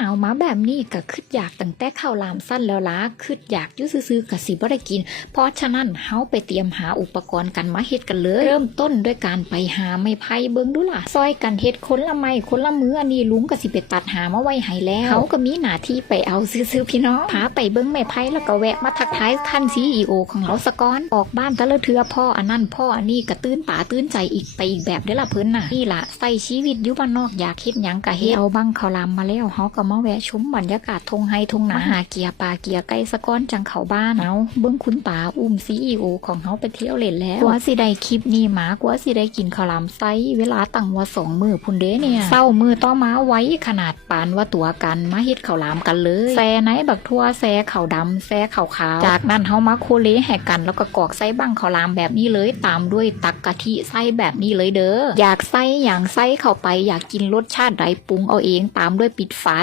หนาวมาแบบนี้ก็คึดอยากตั้งแต่ข้าวลามสั้นแล้วล่ะคึดอยากอยุ่ซื้อกับสิบ่ได้กิน เพราะฉะนั้นเฮาไปเตรียมหาอุปกรณ์กันมาเฮ็ดกันเลย เริ่มต้นด้วยการไปหาไม้ไผ่เบิ่งดูล่ะซอยกันเฮ็ดคนละไม้คนละมืออันนี้ลุงก็สิไปตัดหามาไว้ให้แล้วเฮาก็มีหน้าที่ไปเอาซื้อๆพี่น้องพาไปเบิ่งไม้ไผ่แล้วก็แวะมาทักทายท่าน CEO ของเราสะก่อนออกบ้านแต่ละเทือพ่ออันนั้นพ่ออันนี้ก็ตื้นป่าตื้นใจอีกไปอีกแบบเด้ล่ะเพิ่นน่ะนี่ล่ะใส่ชีวิตอยู่บ้านนอกอยากเฮ็ดหยังก็เฮ็ดเอาบังข้าวลามมาแล้วเฮาก็มาแวะชมบรรยากาศทงไฮทงนาหาเกียร์ปลาเกียร์ไก่สะก้อนจังเข้าบ้านเอาเบิ่งคุณตาอุ้ม CEO ของเฮาไปเที่ยวเล่นแล้วกว่าสิได้คลิปนี้มากว่าสิได้กินข้าวหลามไซเวลาตั้งว่าสองมื้อพุ่นเด้เนี่ยเศร้ามือต่อมาไว้ขนาดปานว่าตัวกันมาเฮ็ดข้าวหลามกันเลยแซ่ไหนบักทั่วแซ่ข้าวดำแซ่ข้าวขาวจากนั้นเฮามาโคเลแหกกันแล้วก็กรอกไส้บังข้าวหลามแบบนี้เลยตามด้วยตักกะทิไส้แบบนี้เลยเด้ออยากไส้อย่างไส้เข้าไปอยากกินรสชาติใดปรุงเอาเองตามด้วยปิดฝา